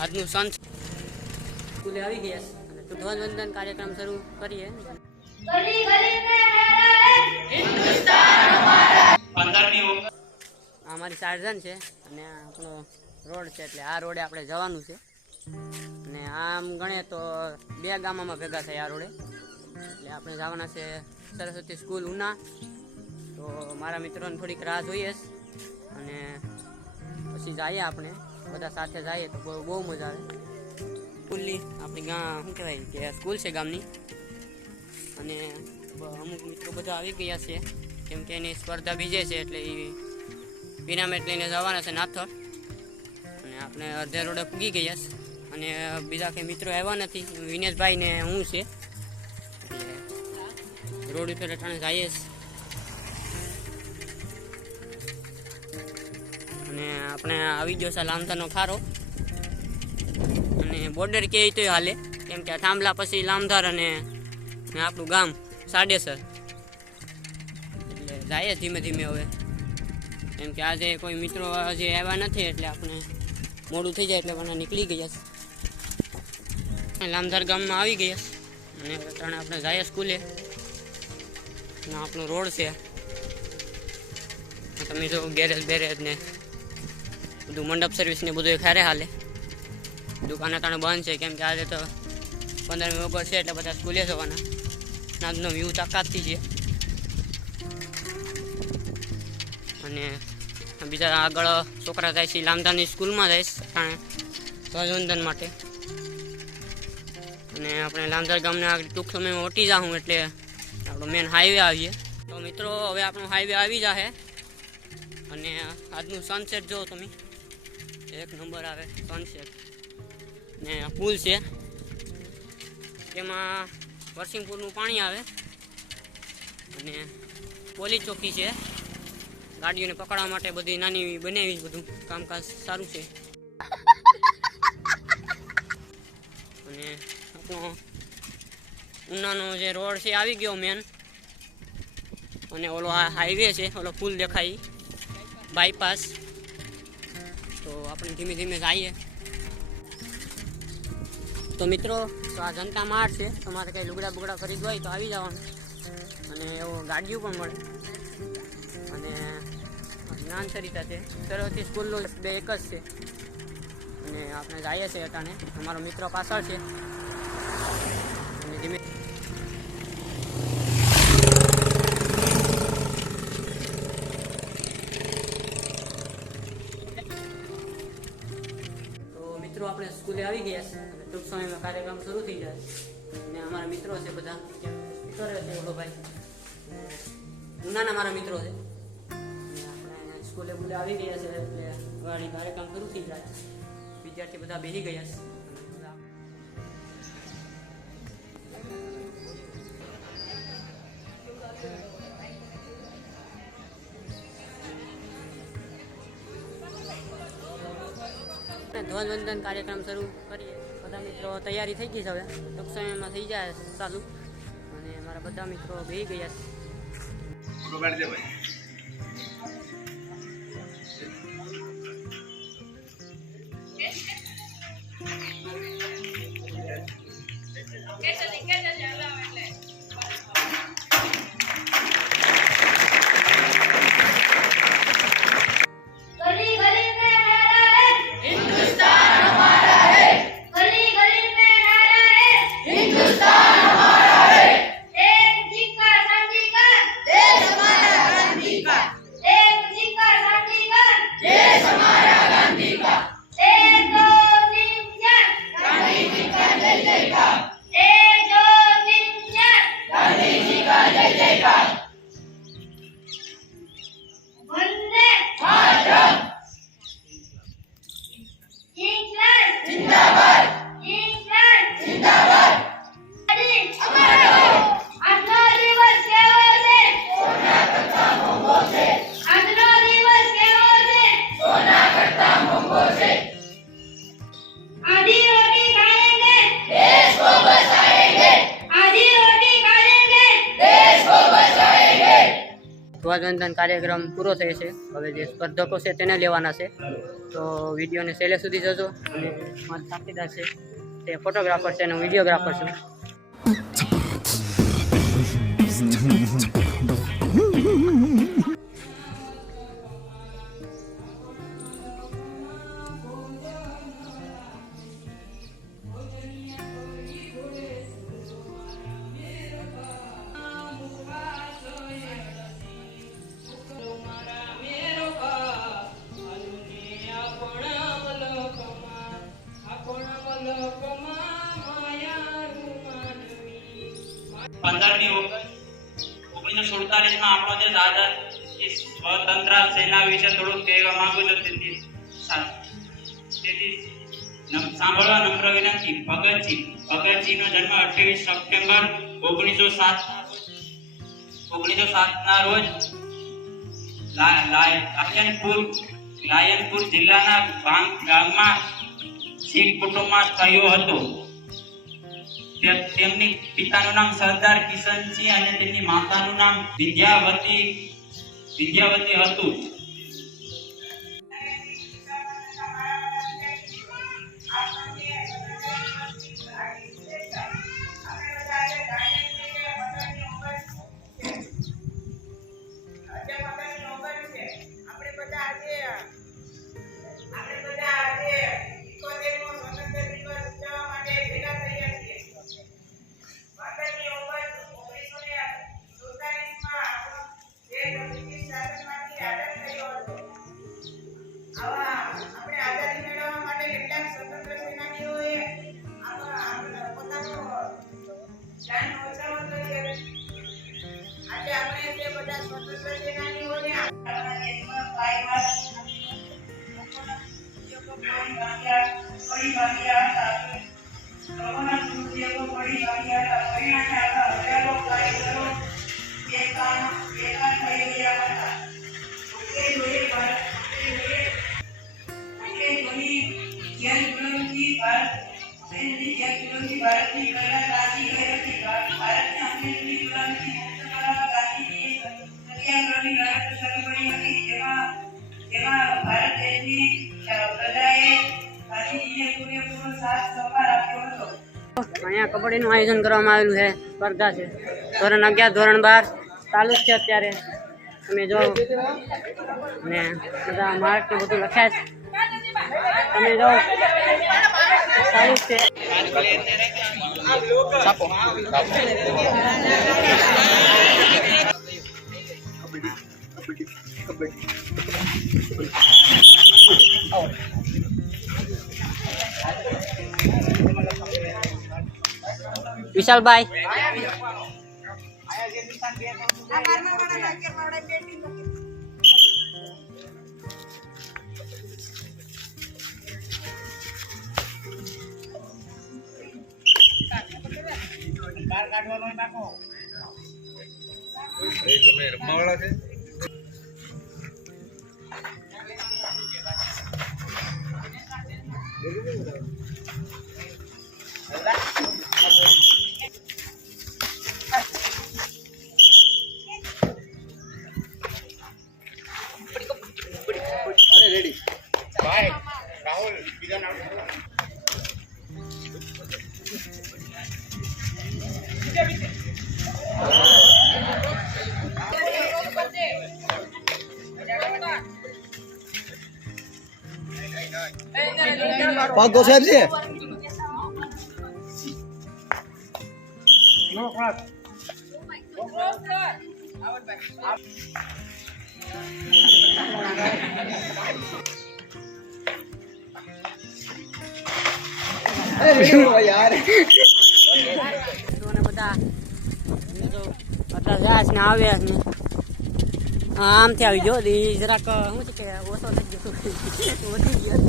આજનું સંત સ્કૂલે આવી ગયા અને ધ્વજવંદન કાર્યક્રમ શરૂ કરીએ. અમારી સાર્જન છે અને આપણો રોડ છે એટલે આ રોડે આપણે જવાનું છે. અને આમ ગણે તો 2 ગામમાં ભેગા થાય આ રોડે. એટલે આપણે જવાના છે સરસ્વતી સ્કૂલ ઉના. તો મારા મિત્રોને થોડીક રાહ જોઈએ અને પછી જઈએ આપણે બધા સાથે જઈએ તો બહુ મજા આવે. સ્કૂલની આપણી શું કહેવાય કે સ્કૂલ છે ગામની અને અમુક મિત્રો બધા આવી ગયા છે કેમ કે એની સ્પર્ધા બીજે છે એટલે એ પિરામિડ લઈને જવાના છે નાથર. અને આપણે અડધે રોડે પૂગી ગયા અને બીજા કંઈ મિત્રો આવ્યા નથી, વિનેશભાઈ ને હું છે એટલે રોડ ઉપર અટાણે જઈએ અને આપણે આવી ગયો છે લામધારનો ખારો. અને બોર્ડર કે તો હાલે કેમ કે થાંભલા પછી લામધાર અને આપણું ગામ સાડેસર એટલે જાય ધીમે ધીમે હવે કેમ કે આજે કોઈ મિત્રો જે આવ્યા નથી એટલે આપણે મોડું થઈ જાય એટલે મને નીકળી ગયા છે. લામધાર ગામમાં આવી ગયા અને ત્રણે આપણે જઈએ સ્કૂલે. આપણો રોડ છે તમે જો ગેરેજ બેરેજ ને બધું મંડપ સર્વિસ ને બધું ખારે હાલે. દુકાને ત્રણે બંધ છે કેમ કે આજે તો 15મી ઓગસ્ટ છે એટલે બધા સ્કૂલે જવાના. આજનો વ્યૂ તાકાતથી છે અને બીજા આગળ છોકરા જાય છે લામધારની સ્કૂલમાં જાય છે ધ્વજવંદન માટે. અને આપણે લામધાર ગામને ટૂંક સમયમાં વટી જાઉં એટલે આપણો મેન હાઈવે આવીએ. તો મિત્રો હવે આપણો હાઈવે આવી જશે અને આજનું સનસેટ જો તમે એક નંબર આવે સનસેટ. ને પુલ છે તેમાં વરસિંગપુરનું પાણી આવે અને પોલીસ ચોકી છે ગાડીઓને પકડવા માટે બધી નાની બનાવી બધું કામકાજ સારું છે. અને આપણો ઉનાનો જે રોડ છે આવી ગયો મેન અને ઓલો હાઈવે છે ઓલો પુલ દેખાય બાયપાસ. તો આપણે ધીમે ધીમે જઈએ. તો મિત્રો તો આ જનતા માર્ટ છે, તમારે કંઈ લુગડા બુગડા ખરીદવા હોય તો આવી જવાનું અને એવો ગાડીઓ પણ મળે. અને જ્ઞાન સરિતા છે સરસ્વતી સ્કૂલનો બે એક જ છે અને આપણે જઈએ છીએ અટાણે. અમારો મિત્ર પાછળ છે અને ધીમે તો મિત્રો આપણે સ્કૂલે આવી ગયા છે અને ટૂંક સમયમાં કાર્યક્રમ શરૂ થઈ જાય. અને અમારા મિત્રો છે બધા સ્પીકર છે ઓલો ભાઈ ઉનાના મારા મિત્રો છે. સ્કૂલે બોલે આવી ગયા છે એટલે ગાડી કાર્યક્રમ શરૂ થઈ જાય. વિદ્યાર્થી બધા બેસી ગયા છે. ધ્વજવંદન કાર્યક્રમ શરૂ કરીએ. બધા મિત્રો તૈયારી થઈ ગઈ છે હવે ટૂંક સમયમાં થઈ જાય ચાલુ. અને મારા બધા મિત્રો બેસી ગયા ધ્વજવંદન કાર્યક્રમ પૂરો થાય છે. હવે જે સ્પર્ધકો છે તેને લેવાના છે. તો વિડીયોને છેલ્લે સુધી જોજો. અને મારા સાથીદાર છે તે ફોટોગ્રાફર છે અને હું વિડીયોગ્રાફર છું. આપણો દેશ આઝાદ સ્વતંત્ર સેના વિશે થોડુંક કહેવા માંગુ છું. તેથી સાંભળવા નમ્ર વિનંતી. ભગતસિંહનો જન્મ 28 સપ્ટેમ્બર 1907 ના રોજ લાયનપુર જિલ્લાના ભાંગ ગામમાં શીખ કુટુંબમાં થયો હતો. તેમની પિતાનું નામ સરદાર કિશનસિંહ અને તેમની માતાનું નામ વિદ્યાવતી હતું. અહીંયા કબડ્ડીનું આયોજન કરવામાં આવેલું છે. સ્પર્ધા છે. ધોરણ 11 ધોરણ 12 ચાલુ જ છે અત્યારે. તમે જો ને બધા માર્ક ને બધું લખ્યા છે. તમે જો ચાલુ જ છે. વિશાલભાઈ પાકો સાહેબ છે. યાર બધા જાય ને આવ્યા ને આમથી આવી ગયો જરાક શું છે કે ઓછો થઈ ગયો વધી ગયો.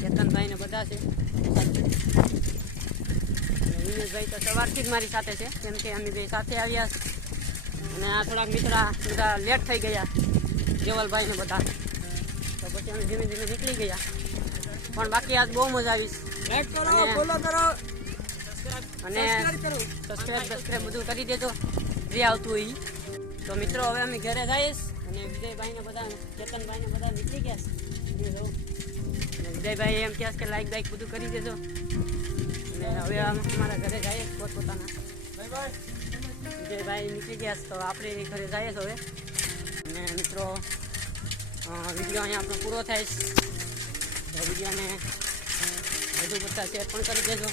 ચેતનભાઈ ને બધા છે. ઉમેશભાઈ તો સવારથી જ મારી સાથે છે કેમ કે અમે બે સાથે આવ્યા અને આ થોડાક મિત્ર બધા લેટ થઈ ગયા જેવલભાઈ ને બધા તો પછી અમે ધીમે ધીમે નીકળી ગયા પણ બાકી આજ બહુ મજા આવી. લાઈક કરો, ફોલો કરો અને સબસ્ક્રાઇબ બધું કરી દેજો જે આવતું હોય. તો મિત્રો હવે અમે ઘરે જઈશ અને વિજયભાઈને બધા ચેતનભાઈને બધા નીકળી ગયા છે એ જોઉં. અને વિજયભાઈ એમ કહે છે કે લાઈક બાઈક બધું કરી દેજો. અને હવે અમારા ઘરે જઈએ પોતપોતાના. વિજયભાઈ નીકળી ગયા છે તો આપણે એ ઘરે જઈએ છીએ હવે. અને મિત્રો વિડીયો અહીંયા આપણો પૂરો થાય છે. તો વિડીયોને વધુ પડતા શેર પણ કરી દેજો.